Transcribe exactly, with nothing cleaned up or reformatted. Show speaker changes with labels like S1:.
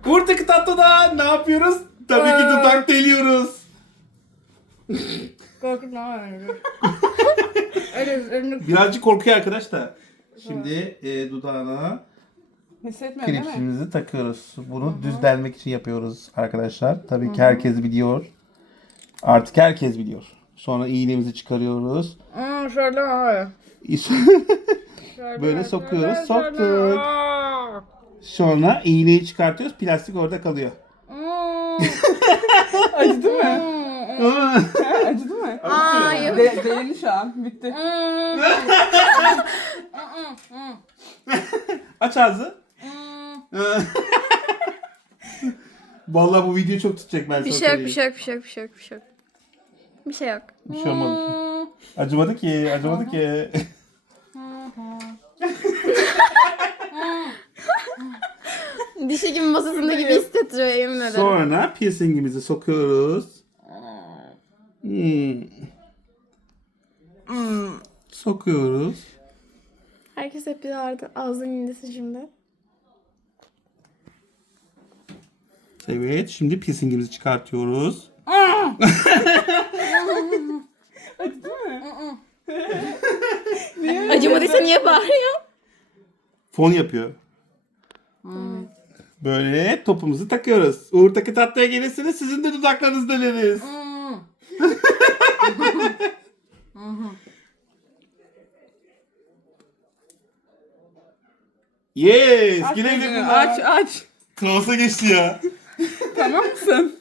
S1: Buradaki tatlıda ne yapıyoruz? Tabii ki dudak deliyoruz.
S2: Korkutma öyle.
S1: Birazcık korkuyor arkadaş da. Şimdi e, dudağına
S3: Hissetmiyor değil mi?
S1: klipsimizi takıyoruz. Bunu düz delmek için yapıyoruz arkadaşlar. Tabii ki herkes biliyor. Artık herkes biliyor. Sonra iğnemizi çıkarıyoruz.
S2: Aa şöyle hayır.
S1: Böyle sokuyoruz. Soktuk. Sonra iğneyi çıkartıyoruz. Plastik orada kalıyor.
S3: Acıdı mı? Ha, acıdı mı?
S2: Hayır.
S3: De delini şu an. Bitti.
S1: Aç ağzı. Vallahi bu video çok tutacak ben
S2: Bir
S1: sana
S2: şey yok,
S1: söyleyeyim.
S2: bir şey yok, bir şey yok, bir şey yok, bir şey yok. Bir şey yok.
S1: Bir şey olmadı. Acımadı ki, acımadı ki.
S2: Dişi gibi masasında gibi hissettiriyor yemin ederim.
S1: Sonra piercingimizi sokuyoruz. Hmm. Sokuyoruz.
S2: Herkes hep bir ağrıdı. Ağzını inlesin şimdi.
S1: Evet, şimdi piercingimizi çıkartıyoruz.
S2: Acımadıysa niye bağırıyor?
S1: Fon yapıyor. Böyle topumuzu takıyoruz. Uğur Takı tatlıya gelirsiniz, sizin de dudaklarınız deliriz. Yes!
S3: Aç
S1: Güle güle
S3: gözünü,
S1: kullan.
S3: aç aç.
S1: Transa geçti ya.
S3: Tamam mısın?